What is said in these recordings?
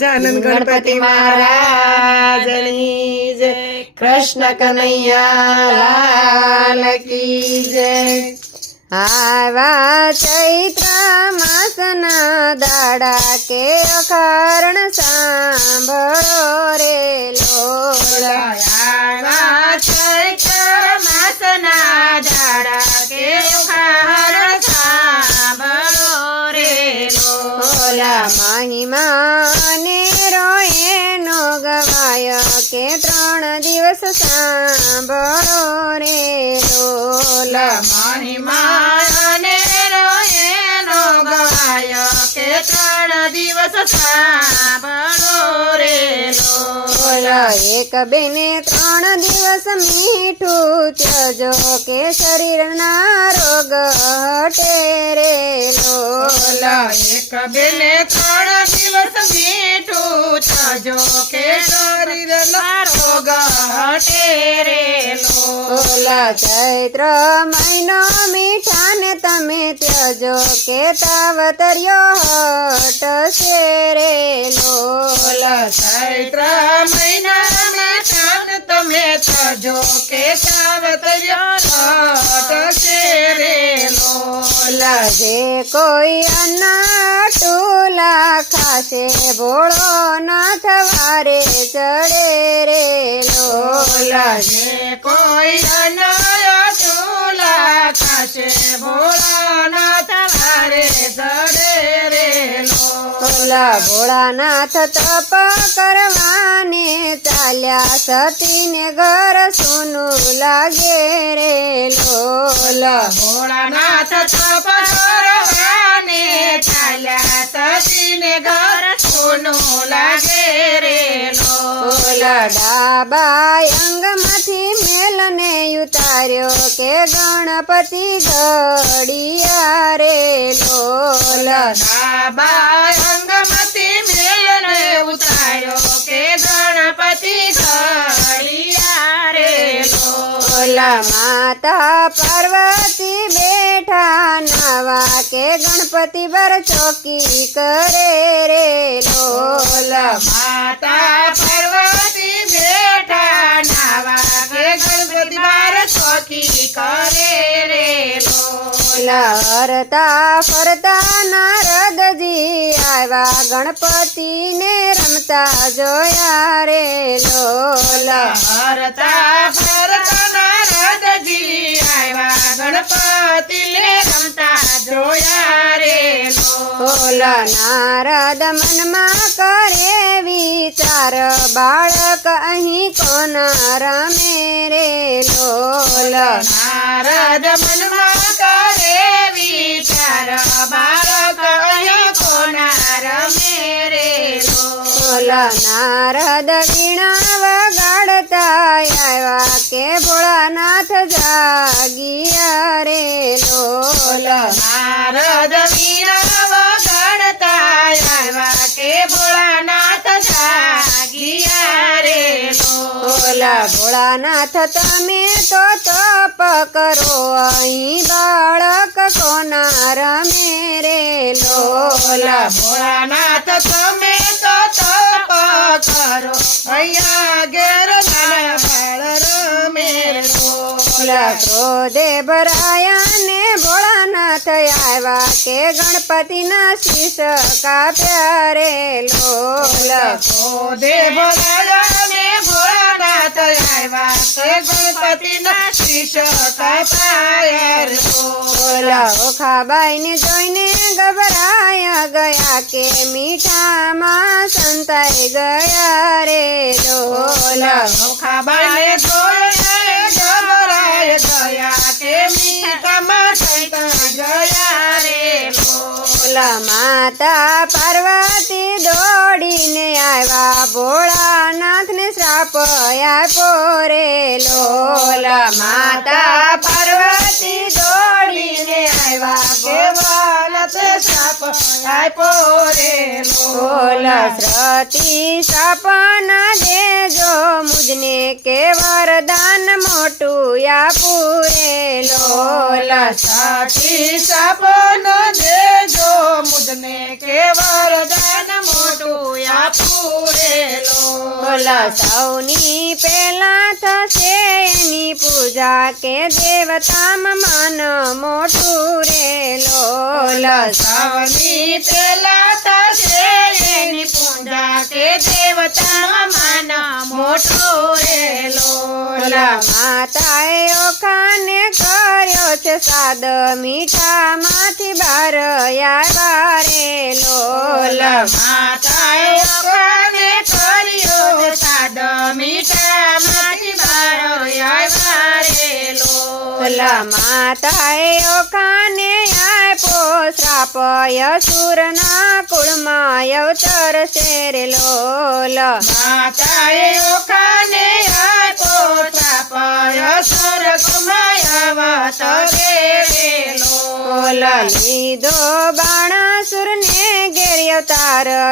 જાનંદ ગણપતિ મહારાજની જય. કૃષ્ણ કનૈયા કી જય. આવા ચૈત્ર માસના દાડા કે અકારણ સાંભળો રે લોલા. આવા ચૈત્ર માસના દાડા કે ખાર સાંભળો લોલા મહિમા રોએ નો ગવાય કે ત્રણ દિવસ સાંભળો રે લોલા મહિમાને રોએનો ગવાય કે ત્રણ દિવસ સાંભળો રે બોલા એક બેને ત્રણ દિવસ મીઠું ત્યજો કે શરીરના રોગ હટે રે લોલા. એક બેને ત્રણ દિવસ મીઠું થજો કે શરીર રોગ હટે રે બોલા ચૈત્ર મહિનો મીઠા ને તમે ત્યજો કે તાવતર્યો હટશે રે લોલા ચૈત્ર મહિનામાં તમે થજો કે જે કોઈ અન્ન ટૂલા ખાશે, ભોળો ના વારે ચડે રે લોલા જે કોઈ ચૂલા ખાશે ભોળાનાથ વારે રે ઓલા ભોળાનાથ તપ કરવાને ચાલ્યા સતીને ઘર સોનું લાગે રે લોલા ભોળાનાથ તપ કરવાને ચાલ્યા સતીને ઘર સોનું લાગે રે ઓલા ડાબા અંગમાંથી મેલને ઉતાર્યો કે ગણપતિ ઘડિયા રે લોલા બાબા અંગમતી મેલને ઉતાર્યો કે ગણપતિ ઘડિયા રે ઓલા માતા પાર્વતી બેઠા નવા કે ગણપતિ બર ચોકી કરે રે લોલા માતા પાર્વતી બેઠા નાવા કરે રે હરતા ફરતા નારદજી આવ્યા ગણપતિને રમતા જોયા રે લોલા હરતા ફરતા નારદજી આવ્યા ગણપતિને રમતા ઓલા નારદ મનમાં કરે વિચાર, બાળક અહીં કોના રમે રે લોલ? નારદ મનમાં કરે વિચાર, બાળક અહીં નારદ વીણા વગાડતા આવ્યા કે ભોળાનાથ જાગી રે લો. નારદ વીણા ઓલા ભોળાનાથ તમે તો તપ કરો, અહીં બાળક કોના રમે રે લોલા ભોળાનાથ તમે તો તપ ઓલા ક્રોધે ભરાયા ને ભોળાનાથ આવ્યા કે ગણપતિના શીશ કાપ્યા રે લોલા. ક્રોધે ભોળાયા ને ભોળાનાથ આવ્યા કે ગણપતિના શીશ કાપ્યા રે ઓલા ઓખાબાઈ ને જોઈને ગભરાયા ગયા કે મીઠામાં સંતાઈ ગયા રે લોલા. ખાબાને જોયે ગયા કે મી સંતા ગયા માતા પાર્વતી દોડીને આવ્યા. ભોળાનાથને શ્રાપ આપ્યો રે લોલા. માતા પાર્વતી દોડીને આવ્યા. કેવાનતે શ્રાપ આપ્યો રે લોલ. શ્રતી સપન દેજો મુજને કે વરદાન મોટું આપું રે લોલ. સાથી સપન દેજો મુજને કે વરદાન મોટું આપુરેલો. સૌની પેલા થશે એની પૂજા કે દેવતામાં મન મોટું રેલો સાવની પેલા થશે એની પૂજા કે દેવતામાં માન મોટું રેલો માતાએ ઓખાને કર્યો છે સાદ મીઠામાંથી બાર આવ્યા રે લોલ માતાએ અકાને કર્યો સાદ. મીઠામાંથી બાર આવ્યા રે લોલ. માતાએ ઓખાને આપ્યો શ્રાપ યસુરના કુળમાં અવતર શેર લોલ. માતાએ ઓકાને આપ્યો ત્રાપય સ્વર્ગમાં આવતરે રે ઓલ લોલ લીધો બાણાસુરને ઘેર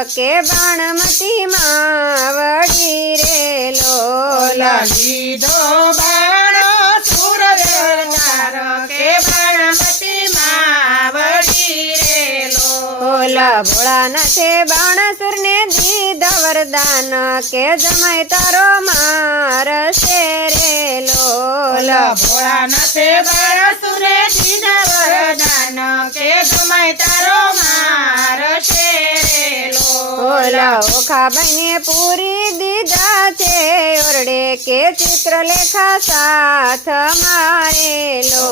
કે બાણમતી માં વડી રે લોલ લીધો બાણો સુર તાર કે બાણમતી માવડી રે ઓલ લોલ ભોળાનાથે બાણાસુરને દીધા વરદાન કે જમાય તારો માર છે લોલ ભોળાનાથે બાળસુરે દીધા વરદાન. કે જમાય તારો માર છે લોલ ઓખા બને પૂરી દીધા છે. ઓરડે કે ચિત્રલેખા સાથ મારેલો.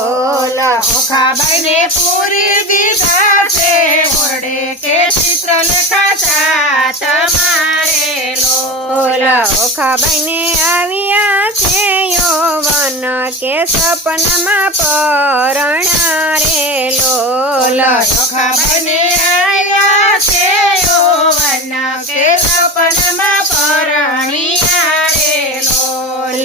ઓખાબાઈને પૂરી દીધા છે. ઓરડે કે ચિત્ર લેખા સાથ મારેલો. ઓલ ઓખાબાઈને આવ્યા છે યૌવન. કે સપનમાં પરણા રે લોલ આવ્યા છે.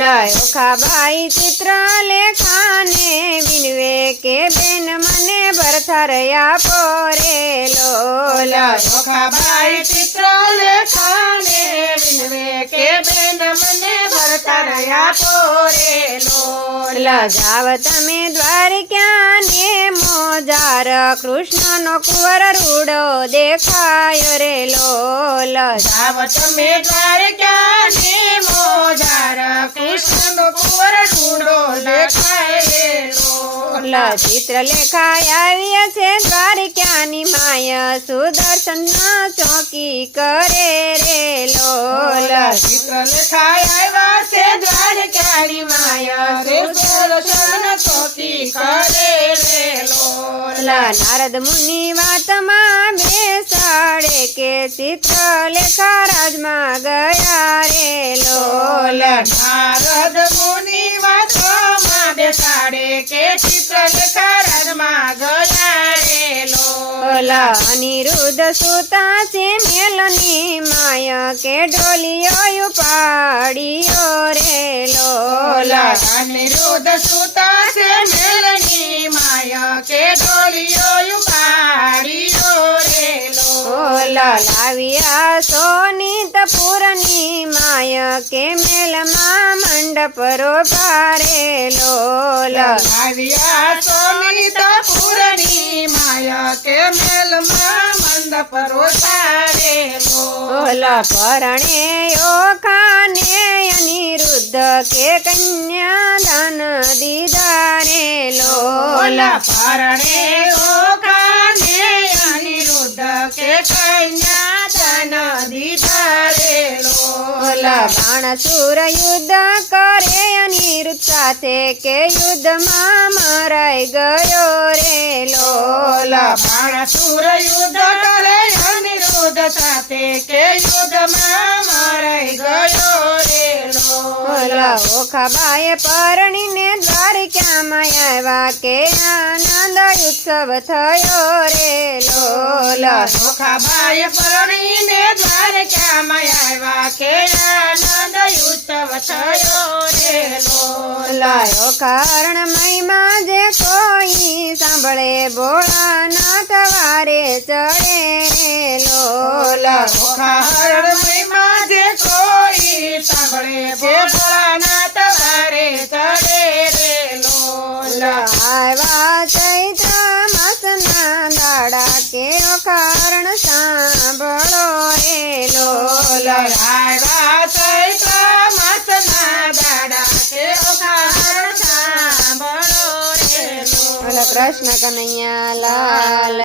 ઓખાબાઈ ચિત્ર લેખાને વિનવે કે બેન મને ભરથર પોરે લોલ ઓખાબાઈ ચિત્ર લેખાને વિનવે કે બેન મને ભરતા આપો રે લોલ જાવ તમે દ્વારકા ને મોજાર કૃષ્ણનો કુંવર રૂડો દેખાય રે લોલ જાવ તમે દ્વારકા ને મોજાર કૃષ્ણનો કુંવર ઢૂંઢો દેખાય. રે લોલ ચિત્ર લેખાય આવ્યા છે દ્વારકાની માય સુદર્શન ચોકી કરે રે લોલ. ચિત્ર લેખાય આવ્યા છે દ્વારકાની માયા સુદર્શન ચોકી કરે રે લોલ. નારદ મુનિ વાતમાં બેસાડે કે ચિત્ર લેખા રાજમાં ગયા રે લોલ. નારદ મુનિ વાતોમાં બેસાડે કે ચિત્ર લેખા રાજમાં ઓલા અનિરુદ્ધ સુતા છે મેલની માયા કે ઢોલિયો ઉપાડીયો રેલો. અનિરુદ્ધ સુતા છે મેલની માયા કે ડોલિયો ઓલ લોલ લાવ્યા સોનિતપુરની માય કે મેલમાં મંડપ રોપારે લોલ આવ્યા સોનિત પૂરની માયા કે મેલમાં મંડપ રોતારે લોલ ઓલ પરણે ઓખાને અનિરુદ્ધ કે કન્યા દાન દીધા રે ઓલા પરણે અનિરુદ્ધ કે કન્યા દાન દીધા રે ઓલ લોલ બાણસુર યુદ્ધ કરે અનિરુદ્ધ સાથે કે યુદ્ધમાં મરાઈ ગયો રે લોલ ઓલા બાણાસુર યુદ્ધ કરે અનિરુદ્ધ સાથે કે યુદ્ધમાં મરાઈ ગયો ઓખાબાએ પરણીને દ્વારિકામાં આવ્યા કે આનંદ ઉત્સવ થયો રે લોલ. ઓખાબાઈ પરણીને દ્વારકામાં આવ્યા કે આનંદ ઉત્સવ થયો લાયો કારણ મહિમા જે કોઈ સાંભળે ભોળાનાથ તવારે ચડે રે લાયો કારણ મહિમા જે કોઈ સાંભળે છે ભોળાનાથ વારે ચડે રે લોલ આવ્યા ચૈત્ર માસના દાડા કે કારણ સાંભળો એ લો. આવ્યા ચૈત્ર કૃષ્ણ કનૈયા લાલ